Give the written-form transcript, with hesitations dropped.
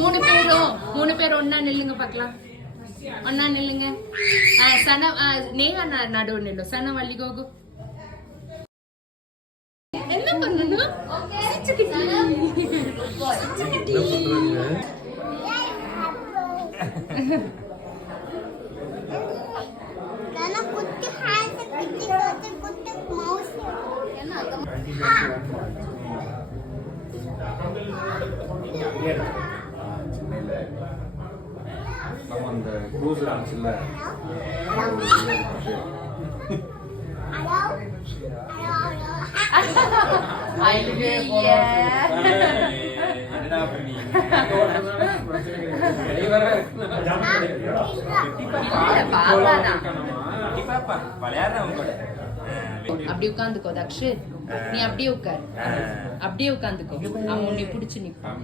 மூணு பேரும் ஒன்னா நில்லுங்க பார்க்கலாம். ஒன்னா நில்லுங்க. சன நேகா நடுவு நில்லு. சன வள்ளி கோகு என்ன பண்ணணும்? நம்ம அந்த க்ரூஸ் இருந்துச்சுல்ல அப்படி உட்காந்துக்கோ தக்ஷு. நீ அப்படியே உட்காரு. அப்படியே உட்காந்துக்கோ. அவன் உன்னை பிடிச்சு நிற்கும்.